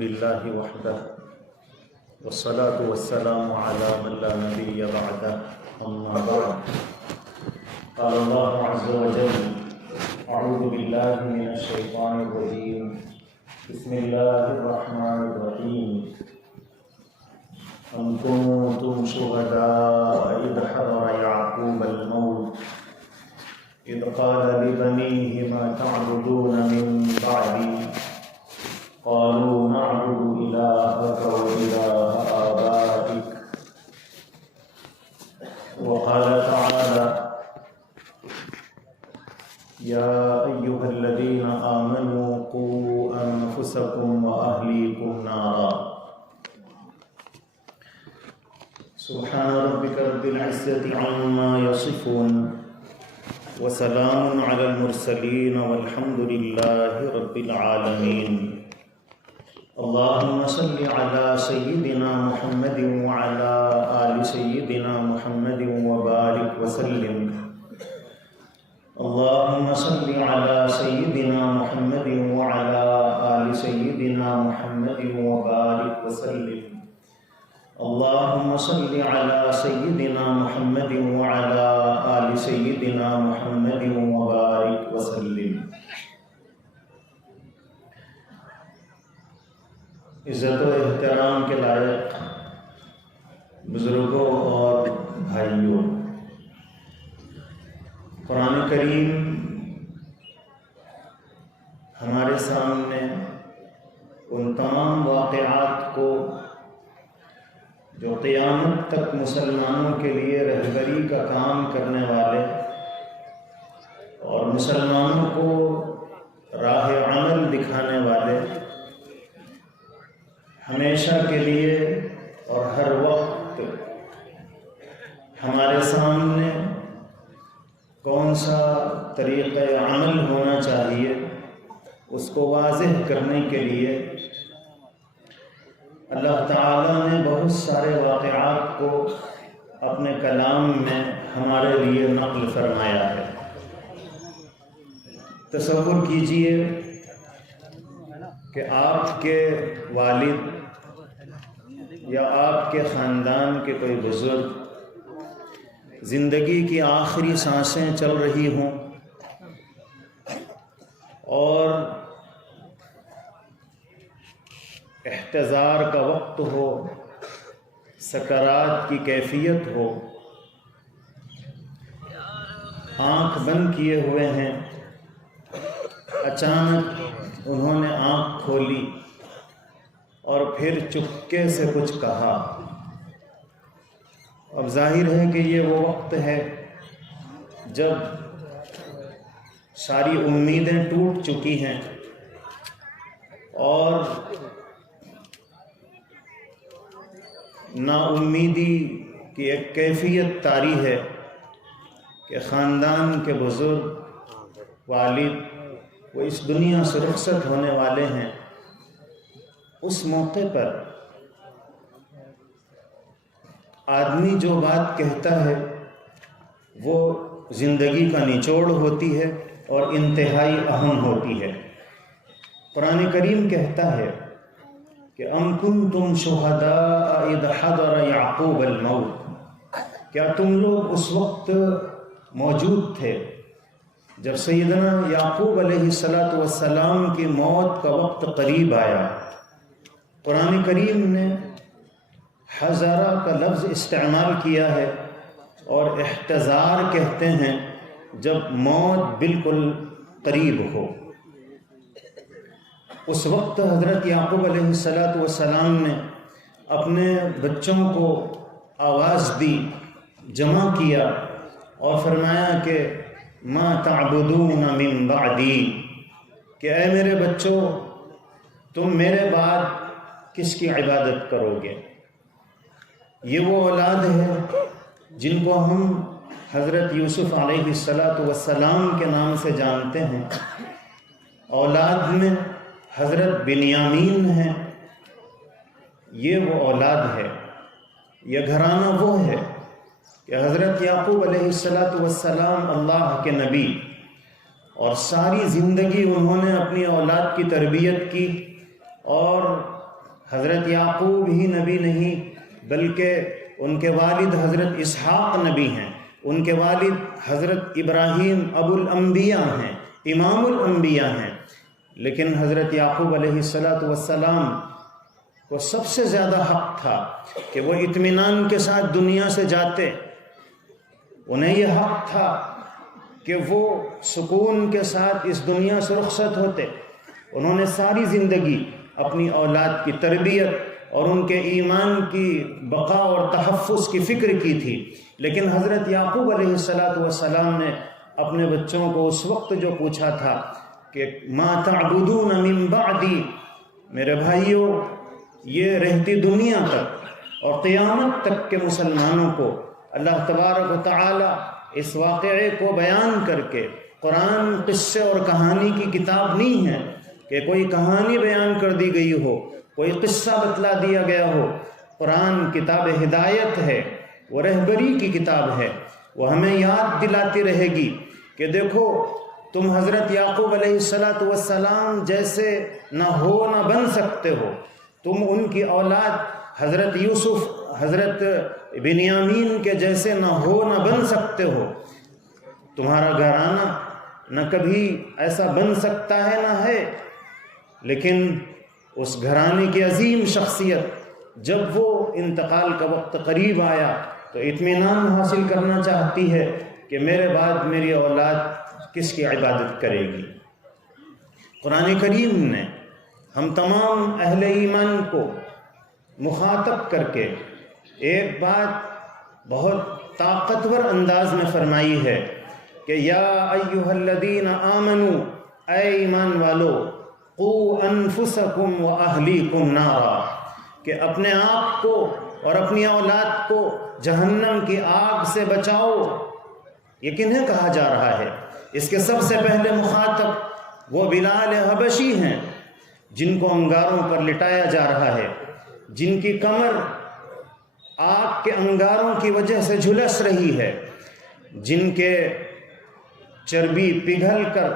للہ وحدہ والصلاة والسلام على من لا نبی بعدہ اما بعد قال اللہ عز وجل اعوذ باللہ من الشیطان الرجیم بسم اللہ الرحمن الرحیم ام کنتم شہداء اذ حضر یعقوب الموت اذ قال لبنیہ ما تعبدون من بعدی قالوا نعبد إلهك وإله آبائك وقال تعالى يا أيها الذين آمنوا قوا أنفسكم وأهليكم نارا سبحان ربك رب العزة عما يصفون وسلام على المرسلين والحمد لله رب العالمين اللهم صل على سيدنا محمد وعلى آل سيدنا محمد وبارك وسلم اللهم صل على سيدنا محمد وعلى آل سيدنا محمد وبارك وسلم اللهم صل على سيدنا محمد وعلى آل سيدنا محمد وبارك وسلم عزت و احترام کے لائق بزرگوں اور بھائیوں، قرآن کریم ہمارے سامنے ان تمام واقعات کو جو قیامت تک مسلمانوں کے لیے رہبری کا کام کرنے والے اور مسلمانوں کو راہ عمل دکھانے والے ہمیشہ کے لیے اور ہر وقت ہمارے سامنے کون سا طریقہ عمل ہونا چاہیے اس کو واضح کرنے کے لیے اللہ تعالیٰ نے بہت سارے واقعات کو اپنے کلام میں ہمارے لیے نقل فرمایا ہے۔ تصور کیجئے کہ آپ کے والد یا آپ کے خاندان کے کوئی بزرگ زندگی کی آخری سانسیں چل رہی ہوں اور احتضار کا وقت ہو، سکرات کی کیفیت ہو، آنکھ بند کیے ہوئے ہیں، اچانک انہوں نے آنکھ کھولی اور پھر چپکے سے کچھ کہا۔ اب ظاہر ہے کہ یہ وہ وقت ہے جب ساری امیدیں ٹوٹ چکی ہیں اور نا امیدی کی ایک کیفیت طاری ہے کہ خاندان کے بزرگ والد وہ اس دنیا سے رخصت ہونے والے ہیں۔ اس موقع پر آدمی جو بات کہتا ہے وہ زندگی کا نچوڑ ہوتی ہے اور انتہائی اہم ہوتی ہے۔ قرآن کریم کہتا ہے کہ ام کنتم شہداء اذ حضر یعقوب الموت، کیا تم لوگ اس وقت موجود تھے جب سیدنا یعقوب علیہ السلام کی موت کا وقت قریب آیا۔ قرآن کریم نے حضرہ کا لفظ استعمال کیا ہے اور احتضار کہتے ہیں جب موت بالکل قریب ہو۔ اس وقت حضرت یعقوب علیہ السلام نے اپنے بچوں کو آواز دی، جمع کیا اور فرمایا کہ ما تعبدون من بعدی، کہ اے میرے بچوں تم میرے بعد کس کی عبادت کرو گے؟ یہ وہ اولاد ہے جن کو ہم حضرت یوسف علیہ السلام کے نام سے جانتے ہیں۔ اولاد میں حضرت بنیامین ہیں، یہ وہ اولاد ہے، یہ گھرانہ وہ ہے کہ حضرت یعقوب علیہ السلام اللہ کے نبی اور ساری زندگی انہوں نے اپنی اولاد کی تربیت کی، اور حضرت یعقوب ہی نبی نہیں بلکہ ان کے والد حضرت اسحاق نبی ہیں، ان کے والد حضرت ابراہیم ابو الانبیاء ہیں، امام الانبیاء ہیں، لیکن حضرت یعقوب علیہ السلام کو سب سے زیادہ حق تھا کہ وہ اطمینان کے ساتھ دنیا سے جاتے، انہیں یہ حق تھا کہ وہ سکون کے ساتھ اس دنیا سے رخصت ہوتے۔ انہوں نے ساری زندگی اپنی اولاد کی تربیت اور ان کے ایمان کی بقا اور تحفظ کی فکر کی تھی، لیکن حضرت یعقوب علیہ السلام نے اپنے بچوں کو اس وقت جو پوچھا تھا کہ ما تعبدون من بعدی، میرے بھائیوں یہ رہتی دنیا تک اور قیامت تک کے مسلمانوں کو اللہ تبارک و تعالی اس واقعے کو بیان کر کے، قرآن قصے اور کہانی کی کتاب نہیں ہے کہ کوئی کہانی بیان کر دی گئی ہو، کوئی قصہ بتلا دیا گیا ہو، قرآن کتاب ہدایت ہے، وہ رہبری کی کتاب ہے، وہ ہمیں یاد دلاتی رہے گی کہ دیکھو تم حضرت یعقوب علیہ السلام جیسے نہ ہو نہ بن سکتے ہو، تم ان کی اولاد حضرت یوسف حضرت بنیامین کے جیسے نہ ہو نہ بن سکتے ہو، تمہارا گھرانہ نہ کبھی ایسا بن سکتا ہے نہ ہے، لیکن اس گھرانے کی عظیم شخصیت جب وہ انتقال کا وقت قریب آیا تو اطمینان حاصل کرنا چاہتی ہے کہ میرے بعد میری اولاد کس کی عبادت کرے گی۔ قرآن کریم نے ہم تمام اہل ایمان کو مخاطب کر کے ایک بات بہت طاقتور انداز میں فرمائی ہے کہ یا ایھا الذین آمنوا، اے ایمان والو، قوا انفسکم واہلیکم نارا، کہ اپنے آپ کو اور اپنی اولاد کو جہنم کی آگ سے بچاؤ۔ یہ کنہیں کہا جا رہا ہے؟ اس کے سب سے پہلے مخاطب وہ بلال حبشی ہیں جن کو انگاروں پر لٹایا جا رہا ہے، جن کی کمر آگ کے انگاروں کی وجہ سے جھلس رہی ہے، جن کے چربی پگھل کر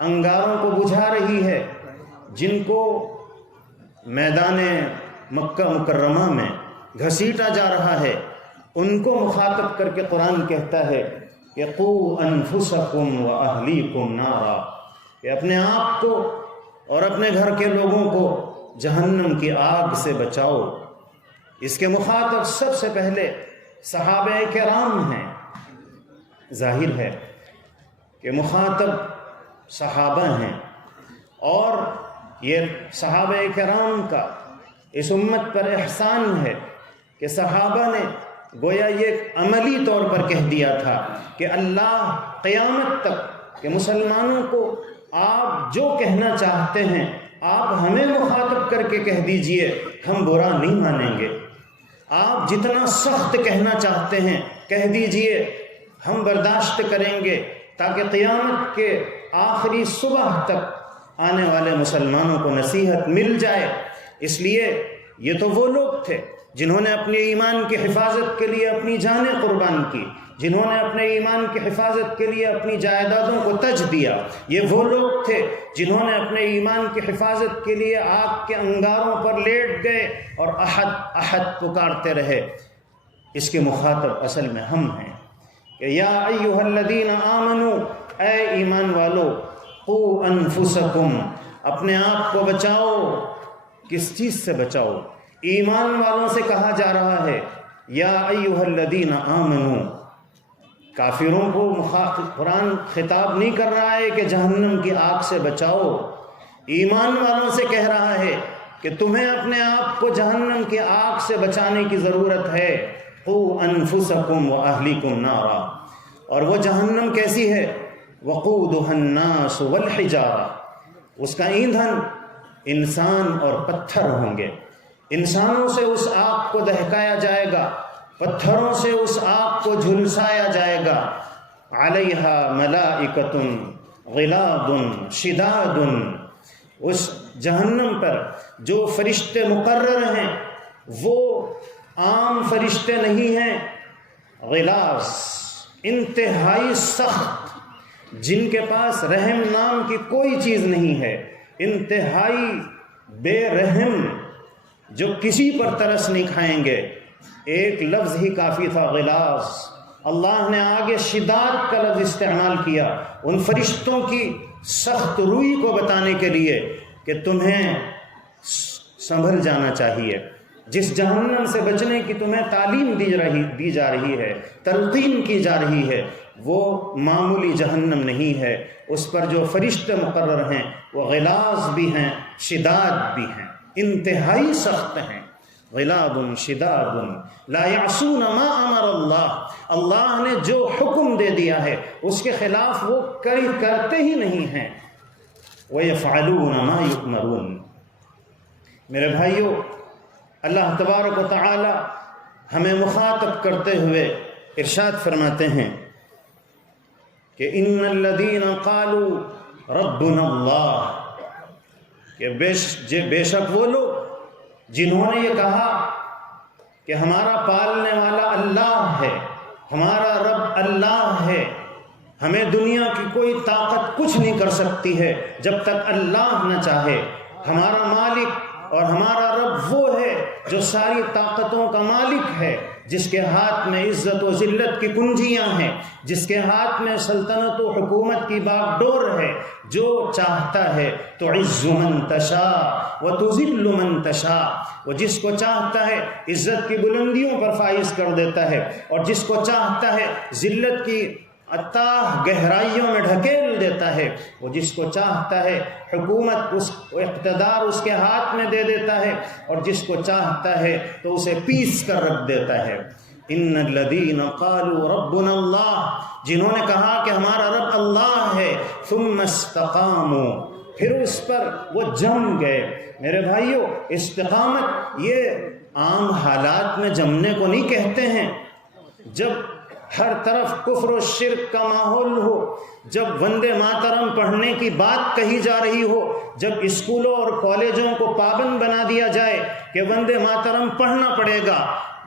انگاروں کو بجھا رہی ہے، جن کو میدان مکہ مکرمہ میں گھسیٹا جا رہا ہے، ان کو مخاطب کر کے قرآن کہتا ہے کہ قوا انفسکم واہلیکم نارا، کہ اپنے آپ کو اور اپنے گھر کے لوگوں کو جہنم کی آگ سے بچاؤ۔ اس کے مخاطب سب سے پہلے صحابہ کرام ہیں۔ ظاہر ہے کہ مخاطب صحابہ ہیں، اور یہ صحابہ کرام کا اس امت پر احسان ہے کہ صحابہ نے گویا یہ عملی طور پر کہہ دیا تھا کہ اللہ قیامت تک کہ مسلمانوں کو آپ جو کہنا چاہتے ہیں آپ ہمیں مخاطب کر کے کہہ دیجئے، ہم برا نہیں مانیں گے۔ آپ جتنا سخت کہنا چاہتے ہیں کہہ دیجئے، ہم برداشت کریں گے، تاکہ قیامت کے آخری صبح تک آنے والے مسلمانوں کو نصیحت مل جائے۔ اس لیے یہ تو وہ لوگ تھے جنہوں نے اپنے ایمان کی حفاظت کے لیے اپنی جانیں قربان کی، جنہوں نے اپنے ایمان کی حفاظت کے لیے اپنی جائیدادوں کو تج دیا۔ یہ وہ لوگ تھے جنہوں نے اپنے ایمان کی حفاظت کے لیے آگ کے انگاروں پر لیٹ گئے اور احد احد پکارتے رہے۔ اس کے مخاطب اصل میں ہم ہیں کہ یا ایھا الذین آمنوا، اے ایمان والو، قوا انفسکم، اپنے آپ کو بچاؤ۔ کس چیز سے بچاؤ؟ ایمان والوں سے کہا جا رہا ہے یا ایھا الذین آمنوا۔ کافروں کو قرآن خطاب نہیں کر رہا ہے کہ جہنم کی آگ سے بچاؤ، ایمان والوں سے کہہ رہا ہے کہ تمہیں اپنے آپ کو جہنم کی آگ سے بچانے کی ضرورت ہے۔ قوا انفسکم واہلیکم نارا، اور وہ جہنم کیسی ہے؟ وقودها الناس والحجارہ، اس کا ایندھن انسان اور پتھر ہوں گے۔ انسانوں سے اس آگ کو دہکایا جائے گا، پتھروں سے اس آگ کو جھلسایا جائے گا۔ علیہا ملائکۃ غلاظ شداد، اس جہنم پر جو فرشتے مقرر ہیں وہ عام فرشتے نہیں ہیں، غلاظ انتہائی سخت، جن کے پاس رحم نام کی کوئی چیز نہیں ہے، انتہائی بے رحم، جو کسی پر ترس نہیں کھائیں گے۔ ایک لفظ ہی کافی تھا، غلاظ۔ اللہ نے آگے شداد کا لفظ استعمال کیا ان فرشتوں کی سخت روئی کو بتانے کے لیے کہ تمہیں سنبھل جانا چاہیے۔ جس جہنم سے بچنے کی تمہیں تعلیم دی جا رہی ہے، تلقین کی جا رہی ہے، وہ معمولی جہنم نہیں ہے۔ اس پر جو فرشتے مقرر ہیں وہ غلاظ بھی ہیں، شداد بھی ہیں، انتہائی سخت ہیں۔ غلاظ شداد لا یعصون ما امر اللہ، اللہ نے جو حکم دے دیا ہے اس کے خلاف وہ کرتے ہی نہیں ہیں۔ وَيَفْعَلُونَ مَا يُؤْمَرُونَ۔ میرے بھائیو، اللہ تبارک و تعالی ہمیں مخاطب کرتے ہوئے ارشاد فرماتے ہیں کہ ان الذین قالوا ربنا اللہ، کہ بے شک وہ لوگ جنہوں نے یہ کہا کہ ہمارا پالنے والا اللہ ہے، ہمارا رب اللہ ہے، ہمیں دنیا کی کوئی طاقت کچھ نہیں کر سکتی ہے جب تک اللہ نہ چاہے، ہمارا مالک اور ہمارا رب وہ ہے جو ساری طاقتوں کا مالک ہے، جس کے ہاتھ میں عزت و ذلت کی کنجیاں ہیں، جس کے ہاتھ میں سلطنت و حکومت کی باغ ڈور ہے، جو چاہتا ہے تعز من تشاء وتذل من تشاء، وہ جس کو چاہتا ہے عزت کی بلندیوں پر فائز کر دیتا ہے، اور جس کو چاہتا ہے ذلت کی اتاہ گہرائیوں میں ڈھکیل دیتا ہے، وہ جس کو چاہتا ہے حکومت اقتدار اس کے ہاتھ میں دے دیتا ہے، اور جس کو چاہتا ہے تو اسے پیس کر رکھ دیتا ہے۔ ان الذین قالوا ربنا اللہ، جنہوں نے کہا کہ ہمارا رب اللہ ہے، ثم استقاموا، پھر اس پر وہ جم گئے۔ میرے بھائیو، استقامت یہ عام حالات میں جمنے کو نہیں کہتے ہیں۔ جب ہر طرف کفر و شرک کا ماحول ہو، جب وندے ماترم پڑھنے کی بات کہی جا رہی ہو، جب اسکولوں اور کالجوں کو پابند بنا دیا جائے کہ وندے ماترم پڑھنا پڑے گا،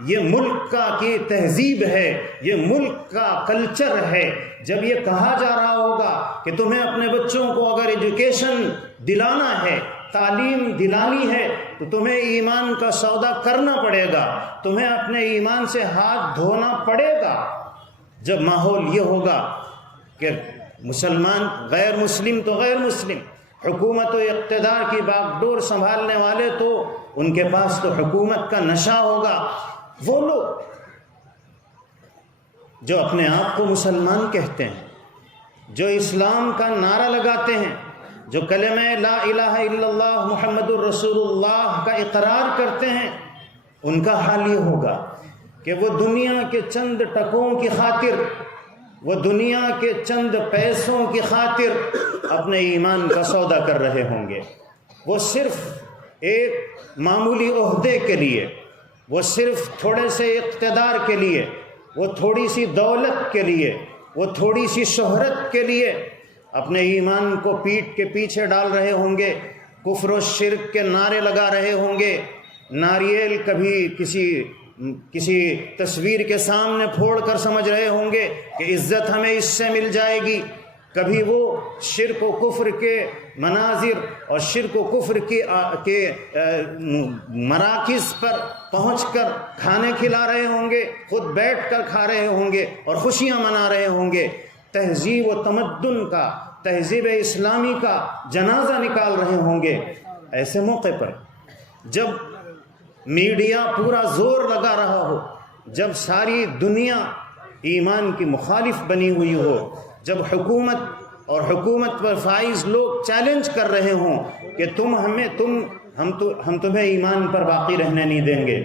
یہ ملک کا کی تہذیب ہے، یہ ملک کا کلچر ہے، جب یہ کہا جا رہا ہوگا کہ تمہیں اپنے بچوں کو اگر ایجوکیشن دلانا ہے، تعلیم دلانی ہے، تو تمہیں ایمان کا سودا کرنا پڑے گا، تمہیں اپنے ایمان سے ہاتھ دھونا پڑے گا، جب ماحول یہ ہوگا کہ مسلمان غیر مسلم تو غیر مسلم، حکومت و اقتدار کی باغ ڈور سنبھالنے والے تو ان کے پاس تو حکومت کا نشہ ہوگا، وہ لوگ جو اپنے آپ کو مسلمان کہتے ہیں، جو اسلام کا نعرہ لگاتے ہیں، جو کلمہ لا الہ الا اللہ محمد الرسول اللہ کا اقرار کرتے ہیں، ان کا حال یہ ہوگا کہ وہ دنیا کے چند ٹکوں کی خاطر، وہ دنیا کے چند پیسوں کی خاطر اپنے ایمان کا سودا کر رہے ہوں گے۔ وہ صرف ایک معمولی عہدے کے لیے، وہ صرف تھوڑے سے اقتدار کے لیے، وہ تھوڑی سی دولت کے لیے، وہ تھوڑی سی شہرت کے لیے اپنے ایمان کو پیٹھ کے پیچھے ڈال رہے ہوں گے، کفر و شرک کے نعرے لگا رہے ہوں گے، ناریل کبھی کسی تصویر کے سامنے پھوڑ کر سمجھ رہے ہوں گے کہ عزت ہمیں اس سے مل جائے گی، کبھی وہ شرک و کفر کے مناظر اور شرک و کفر کے مراکز پر پہنچ کر کھانے کھلا رہے ہوں گے، خود بیٹھ کر کھا رہے ہوں گے اور خوشیاں منا رہے ہوں گے، تہذیب و تمدن کا، تہذیب اسلامی کا جنازہ نکال رہے ہوں گے۔ ایسے موقع پر جب میڈیا پورا زور لگا رہا ہو، جب ساری دنیا ایمان کی مخالف بنی ہوئی ہو، جب حکومت اور حکومت پر فائز لوگ چیلنج کر رہے ہوں کہ ہم تمہیں ایمان پر باقی رہنے نہیں دیں گے،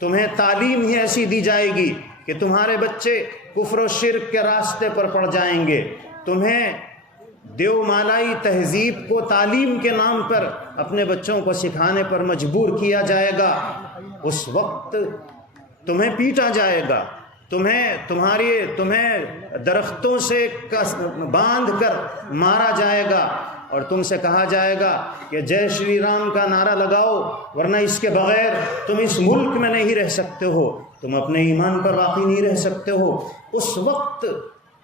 تمہیں تعلیم ہی ایسی دی جائے گی کہ تمہارے بچے کفر و شرک کے راستے پر پڑ جائیں گے، تمہیں دیو مالائی تہذیب کو تعلیم کے نام پر اپنے بچوں کو سکھانے پر مجبور کیا جائے گا، اس وقت تمہیں پیٹا جائے گا، تمہیں درختوں سے باندھ کر مارا جائے گا، اور تم سے کہا جائے گا کہ جے شری رام کا نعرہ لگاؤ، ورنہ اس کے بغیر تم اس ملک میں نہیں رہ سکتے ہو، تم اپنے ایمان پر باقی نہیں رہ سکتے ہو۔ اس وقت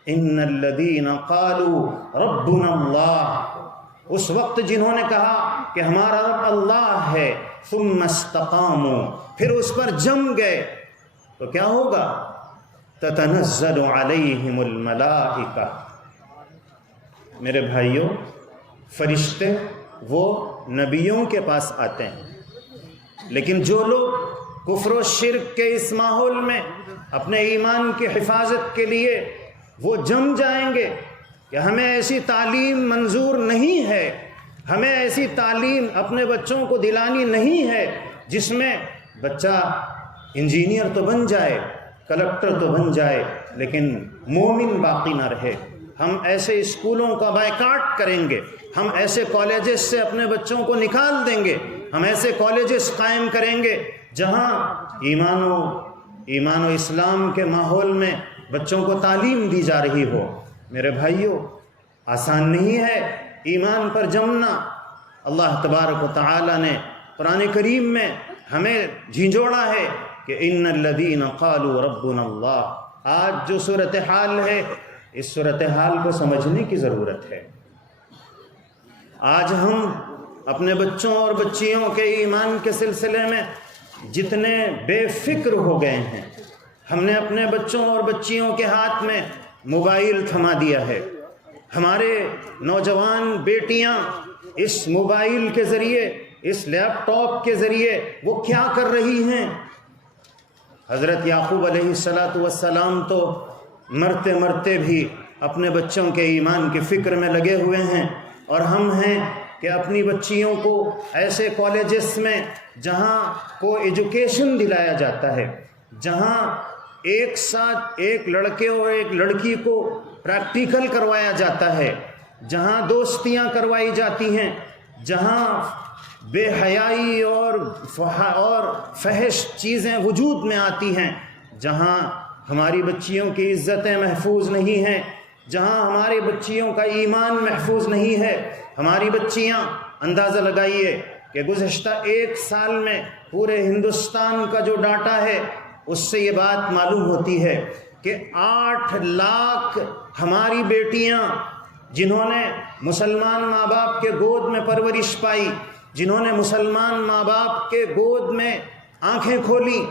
ان الذین قالوا ربنا اللہ، اس وقت جنہوں نے کہا کہ ہمارا رب اللہ ہے، ثم استقاموا، پھر اس پر جم گئے، تو کیا ہوگا؟ تتنزل علیہم الملائکہ، میرے بھائیوں، فرشتے وہ نبیوں کے پاس آتے ہیں، لیکن جو لوگ کفر و شرک کے اس ماحول میں اپنے ایمان کی حفاظت کے لیے وہ جم جائیں گے کہ ہمیں ایسی تعلیم منظور نہیں ہے، ہمیں ایسی تعلیم اپنے بچوں کو دلانی نہیں ہے جس میں بچہ انجینئر تو بن جائے، کلکٹر تو بن جائے، لیکن مومن باقی نہ رہے، ہم ایسے اسکولوں کا بائیکاٹ کریں گے، ہم ایسے کالجز سے اپنے بچوں کو نکال دیں گے، ہم ایسے کالجز قائم کریں گے جہاں ایمان و اسلام کے ماحول میں بچوں کو تعلیم دی جا رہی ہو۔ میرے بھائیوں، آسان نہیں ہے ایمان پر جمنا۔ اللہ تبارک و تعالی نے قرآن کریم میں ہمیں جھنجھوڑا ہے کہ ان الذین قالوا ربنا اللہ۔ آج جو صورتحال ہے، اس صورتحال کو سمجھنے کی ضرورت ہے۔ آج ہم اپنے بچوں اور بچیوں کے ایمان کے سلسلے میں جتنے بے فکر ہو گئے ہیں، ہم نے اپنے بچوں اور بچیوں کے ہاتھ میں موبائل تھما دیا ہے۔ ہمارے نوجوان بیٹیاں اس موبائل کے ذریعے، اس لیپ ٹاپ کے ذریعے وہ کیا کر رہی ہیں؟ حضرت یعقوب علیہ السلام تو مرتے مرتے بھی اپنے بچوں کے ایمان کی فکر میں لگے ہوئے ہیں، اور ہم ہیں کہ اپنی بچیوں کو ایسے کالجز میں جہاں کو ایجوکیشن دلایا جاتا ہے، جہاں ایک ساتھ ایک لڑکے اور ایک لڑکی کو پریکٹیکل کروایا جاتا ہے، جہاں دوستیاں کروائی جاتی ہیں، جہاں بے حیائی اور فحش چیزیں وجود میں آتی ہیں، جہاں ہماری بچیوں کی عزتیں محفوظ نہیں ہیں، جہاں ہماری بچیوں کا ایمان محفوظ نہیں ہے۔ ہماری بچیاں، اندازہ لگائیے کہ گزشتہ 1 سال میں پورے ہندوستان کا جو ڈاٹا ہے اس سے یہ بات معلوم ہوتی ہے کہ 8 لاکھ ہماری بیٹیاں جنہوں نے مسلمان ماں باپ کے گود میں پرورش پائی، جنہوں نے مسلمان ماں باپ کے گود میں آنکھیں کھولی،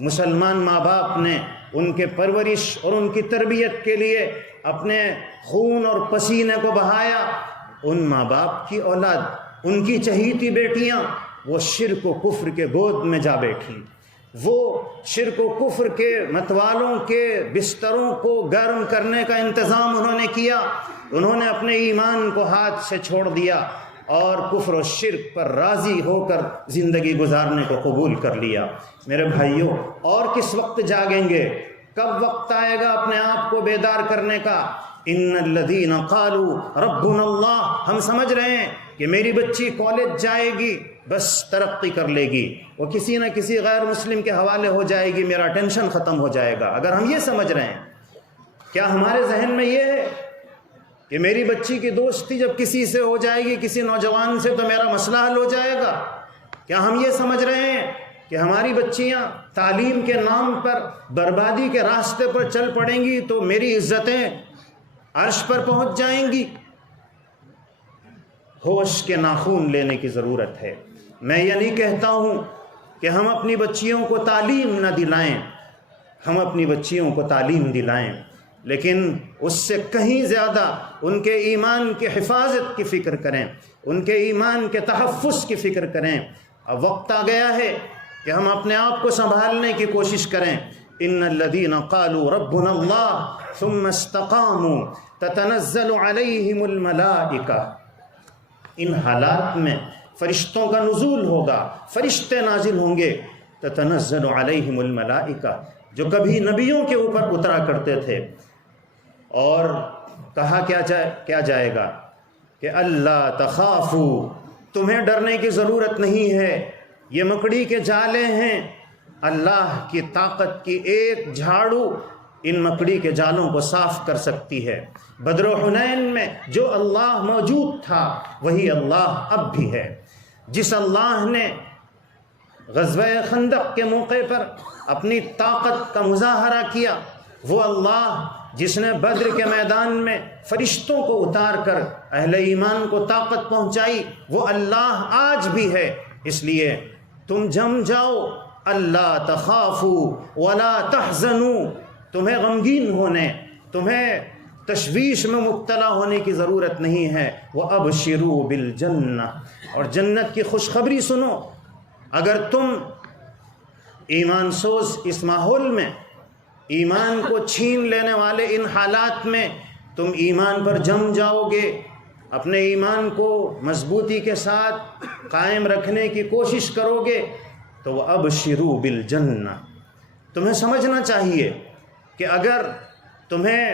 مسلمان ماں باپ نے ان کے پرورش اور ان کی تربیت کے لیے اپنے خون اور پسینے کو بہایا، ان ماں باپ کی اولاد، ان کی چہیتی بیٹیاں وہ شرک و کفر کے گود میں جا بیٹھی، وہ شرک و کفر کے متوالوں کے بستروں کو گرم کرنے کا انتظام انہوں نے کیا، انہوں نے اپنے ایمان کو ہاتھ سے چھوڑ دیا اور کفر و شرک پر راضی ہو کر زندگی گزارنے کو قبول کر لیا۔ میرے بھائیوں، اور کس وقت جاگیں گے؟ کب وقت آئے گا اپنے آپ کو بیدار کرنے کا؟ ان الذین قالوا ربنا اللہ، ہم سمجھ رہے ہیں کہ میری بچی کالج جائے گی بس ترقی کر لے گی، وہ کسی نہ کسی غیر مسلم کے حوالے ہو جائے گی، میرا ٹینشن ختم ہو جائے گا۔ اگر ہم یہ سمجھ رہے ہیں، کیا ہمارے ذہن میں یہ ہے کہ میری بچی کی دوستی جب کسی سے ہو جائے گی، کسی نوجوان سے، تو میرا مسئلہ حل ہو جائے گا؟ کیا ہم یہ سمجھ رہے ہیں کہ ہماری بچیاں تعلیم کے نام پر بربادی کے راستے پر چل پڑیں گی تو میری عزتیں عرش پر پہنچ جائیں گی؟ ہوش کے ناخون لینے کی ضرورت ہے۔ میں یہ نہیں کہتا ہوں کہ ہم اپنی بچیوں کو تعلیم نہ دلائیں، ہم اپنی بچیوں کو تعلیم دلائیں، لیکن اس سے کہیں زیادہ ان کے ایمان کی حفاظت کی فکر کریں، ان کے ایمان کے تحفظ کی فکر کریں۔ اب وقت آ گیا ہے کہ ہم اپنے آپ کو سنبھالنے کی کوشش کریں۔ ان الذین قالوا ربنا اللہ ثم استقاموا تتنزل علیہم الملائکہ، ان حالات میں فرشتوں کا نزول ہوگا، فرشتے نازل ہوں گے۔ تتنزل علیہم الملائکہ، جو کبھی نبیوں کے اوپر اترا کرتے تھے، اور کہا کیا جائے گا کہ اللہ تخافوا، تمہیں ڈرنے کی ضرورت نہیں ہے، یہ مکڑی کے جالے ہیں، اللہ کی طاقت کی ایک جھاڑو ان مکڑی کے جالوں کو صاف کر سکتی ہے۔ بدر و حنین میں جو اللہ موجود تھا وہی اللہ اب بھی ہے۔ جس اللہ نے غزوہ خندق کے موقع پر اپنی طاقت کا مظاہرہ کیا، وہ اللہ جس نے بدر کے میدان میں فرشتوں کو اتار کر اہل ایمان کو طاقت پہنچائی، وہ اللہ آج بھی ہے۔ اس لیے تم جم جاؤ، اللہ تخافوا ولا تحزنوا، تمہیں غمگین ہونے، تمہیں تشویش میں مبتلا ہونے کی ضرورت نہیں ہے۔ وَأَبْشِرُوا بِالْجَنَّةِ، اور جنت کی خوشخبری سنو۔ اگر تم ایمان سوز اس ماحول میں، ایمان کو چھین لینے والے ان حالات میں تم ایمان پر جم جاؤ گے، اپنے ایمان کو مضبوطی کے ساتھ قائم رکھنے کی کوشش کرو گے، تو وَأَبْشِرُوا بِالْجَنَّةِ، تمہیں سمجھنا چاہیے کہ اگر تمہیں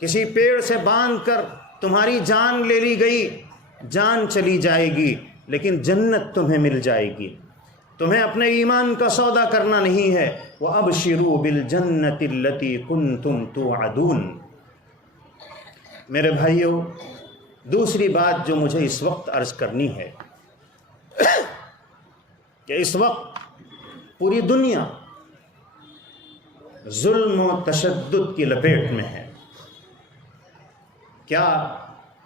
کسی پیڑ سے باندھ کر تمہاری جان لے لی گئی، جان چلی جائے گی، لیکن جنت تمہیں مل جائے گی۔ تمہیں اپنے ایمان کا سودا کرنا نہیں ہے۔ وَأَبْشِرُوا بِالْجَنَّةِ الَّتِي كُنْتُمْ تُوعَدُونَ۔ میرے بھائیوں، دوسری بات جو مجھے اس وقت عرض کرنی ہے کہ اس وقت پوری دنیا ظلم و تشدد کی لپیٹ میں ہے۔ کیا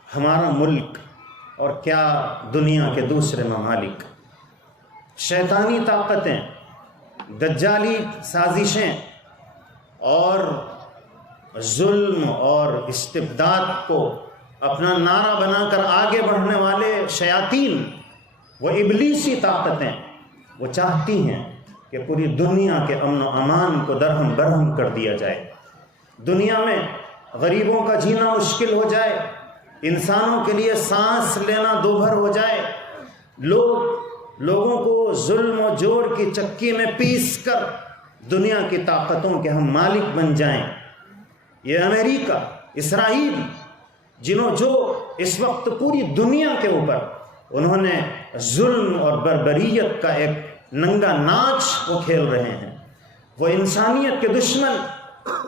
ہمارا ملک اور کیا دنیا کے دوسرے ممالک شیطانی طاقتیں، دجالی سازشیں اور ظلم اور استبداد کو اپنا نعرہ بنا کر آگے بڑھنے والے شیاطین، وہ ابلیسی طاقتیں، وہ چاہتی ہیں کہ پوری دنیا کے امن و امان کو درہم برہم کر دیا جائے، دنیا میں غریبوں کا جینا مشکل ہو جائے، انسانوں کے لیے سانس لینا دوبھر ہو جائے، لوگوں کو ظلم و جور کی چکی میں پیس کر دنیا کی طاقتوں کے ہم مالک بن جائیں۔ یہ امریکہ، اسرائیل، جو اس وقت پوری دنیا کے اوپر انہوں نے ظلم اور بربریت کا ایک ننگا ناچ وہ کھیل رہے ہیں، وہ انسانیت کے دشمن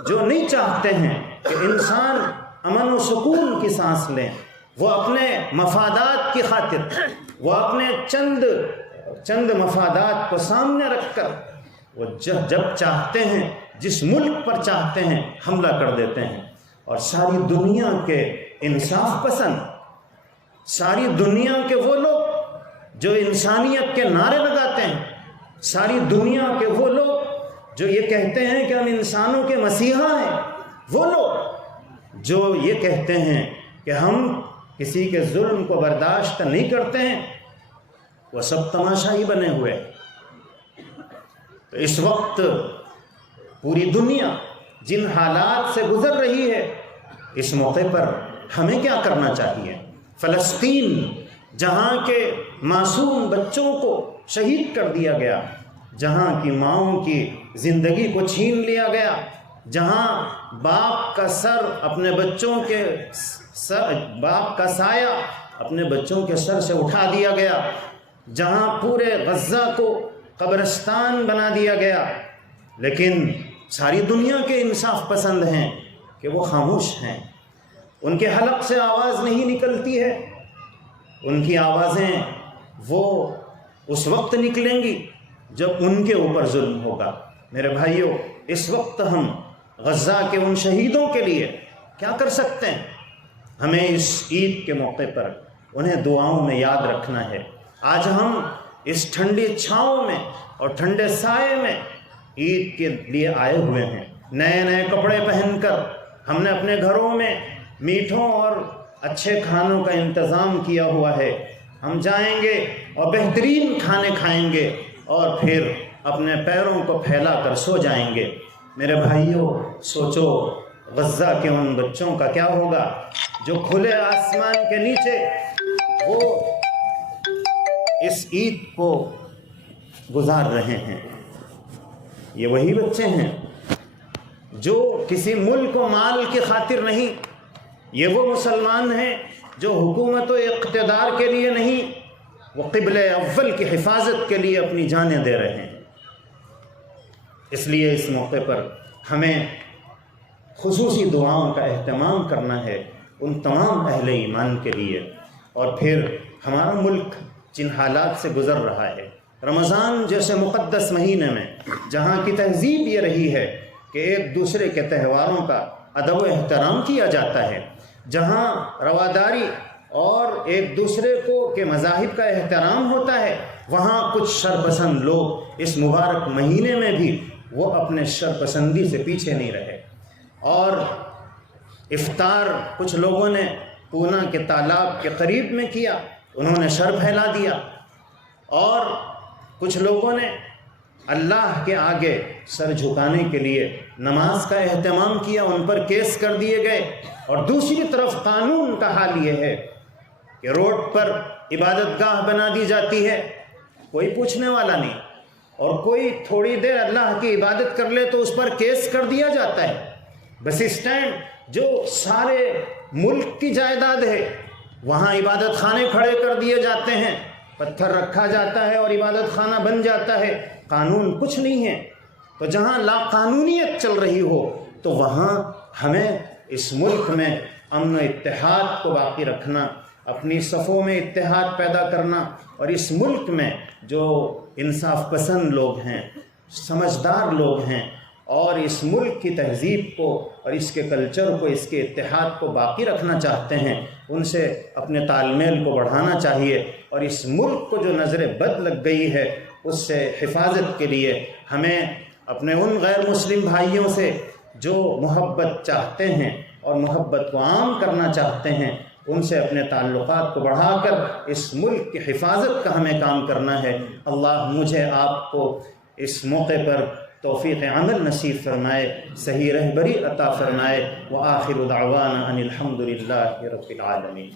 جو نہیں چاہتے ہیں کہ انسان امن و سکون کی سانس لیں، وہ اپنے مفادات کی خاطر، وہ اپنے چند مفادات کو سامنے رکھ کر وہ جب چاہتے ہیں، جس ملک پر چاہتے ہیں حملہ کر دیتے ہیں، اور ساری دنیا کے انصاف پسند، ساری دنیا کے وہ لوگ جو انسانیت کے نعرے لگاتے ہیں، ساری دنیا کے وہ لوگ جو یہ کہتے ہیں کہ ہم انسانوں کے مسیحا ہیں، وہ لوگ جو یہ کہتے ہیں کہ ہم کسی کے ظلم کو برداشت نہیں کرتے ہیں، وہ سب تماشا ہی بنے ہوئے۔ تو اس وقت پوری دنیا جن حالات سے گزر رہی ہے، اس موقع پر ہمیں کیا کرنا چاہیے؟ فلسطین، جہاں کے معصوم بچوں کو شہید کر دیا گیا، جہاں کی ماؤں کی زندگی کو چھین لیا گیا، جہاں باپ کا سر اپنے بچوں کے باپ کا سایہ اپنے بچوں کے سر سے اٹھا دیا گیا، جہاں پورے غزہ کو قبرستان بنا دیا گیا، لیکن ساری دنیا کے انصاف پسند ہیں کہ وہ خاموش ہیں، ان کے حلق سے آواز نہیں نکلتی ہے، ان کی آوازیں وہ اس وقت نکلیں گی جب ان کے اوپر ظلم ہوگا۔ میرے بھائیوں، اس وقت ہم غزہ کے ان شہیدوں کے لیے کیا کر سکتے ہیں؟ ہمیں اس عید کے موقع پر انہیں دعاؤں میں یاد رکھنا ہے۔ آج ہم اس ٹھنڈی چھاؤں میں اور ٹھنڈے سائے میں عید کے لیے آئے ہوئے ہیں، نئے نئے کپڑے پہن کر ہم نے اپنے گھروں میں میٹھوں اور اچھے کھانوں کا انتظام کیا ہوا ہے۔ ہم جائیں گے اور بہترین کھانے کھائیں گے اور پھر اپنے پیروں کو پھیلا کر سو جائیں گے۔ میرے بھائیوں، سوچو غزہ کے ان بچوں کا کیا ہوگا جو کھلے آسمان کے نیچے وہ اس عید کو گزار رہے ہیں۔ یہ وہی بچے ہیں جو کسی ملک و مال کی خاطر نہیں، یہ وہ مسلمان ہیں جو حکومت و اقتدار کے لیے نہیں، وہ قبلہ اول کی حفاظت کے لیے اپنی جانیں دے رہے ہیں۔ اس لیے اس موقع پر ہمیں خصوصی دعاؤں کا اہتمام کرنا ہے ان تمام اہل ایمان کے لیے۔ اور پھر ہمارا ملک جن حالات سے گزر رہا ہے، رمضان جیسے مقدس مہینے میں جہاں کی تہذیب یہ رہی ہے کہ ایک دوسرے کے تہواروں کا ادب و احترام کیا جاتا ہے، جہاں رواداری اور ایک دوسرے کو کے مذاہب کا احترام ہوتا ہے، وہاں کچھ شرپسند لوگ اس مبارک مہینے میں بھی وہ اپنے شرپسندی سے پیچھے نہیں رہے، اور افطار کچھ لوگوں نے پونا کے تالاب کے قریب میں کیا، انہوں نے شر پھیلا دیا، اور کچھ لوگوں نے اللہ کے آگے سر جھکانے کے لیے نماز کا اہتمام کیا، ان پر کیس کر دیے گئے۔ اور دوسری طرف قانون کا حال یہ ہے کہ روڈ پر عبادت گاہ بنا دی جاتی ہے، کوئی پوچھنے والا نہیں، اور کوئی تھوڑی دیر اللہ کی عبادت کر لے تو اس پر کیس کر دیا جاتا ہے۔ بس اسٹینڈ جو سارے ملک کی جائیداد ہے، وہاں عبادت خانے کھڑے کر دیے جاتے ہیں، پتھر رکھا جاتا ہے اور عبادت خانہ بن جاتا ہے، قانون کچھ نہیں ہے۔ تو جہاں لا قانونیت چل رہی ہو تو وہاں ہمیں اس ملک میں امن و اتحاد کو باقی رکھنا، اپنی صفوں میں اتحاد پیدا کرنا، اور اس ملک میں جو انصاف پسند لوگ ہیں، سمجھدار لوگ ہیں، اور اس ملک کی تہذیب کو اور اس کے کلچر کو، اس کے اتحاد کو باقی رکھنا چاہتے ہیں، ان سے اپنے تال میل کو بڑھانا چاہیے، اور اس ملک کو جو نظر بد لگ گئی ہے اس سے حفاظت کے لیے ہمیں اپنے ان غیر مسلم بھائیوں سے جو محبت چاہتے ہیں اور محبت کو عام کرنا چاہتے ہیں، ان سے اپنے تعلقات کو بڑھا کر اس ملک کی حفاظت کا ہمیں کام کرنا ہے۔ اللہ مجھے آپ کو اس موقع پر توفیق عمل نصیب فرمائے، صحیح رہبری عطا فرمائے۔ وآخر دعوانا ان الحمد للہ رب العالمین۔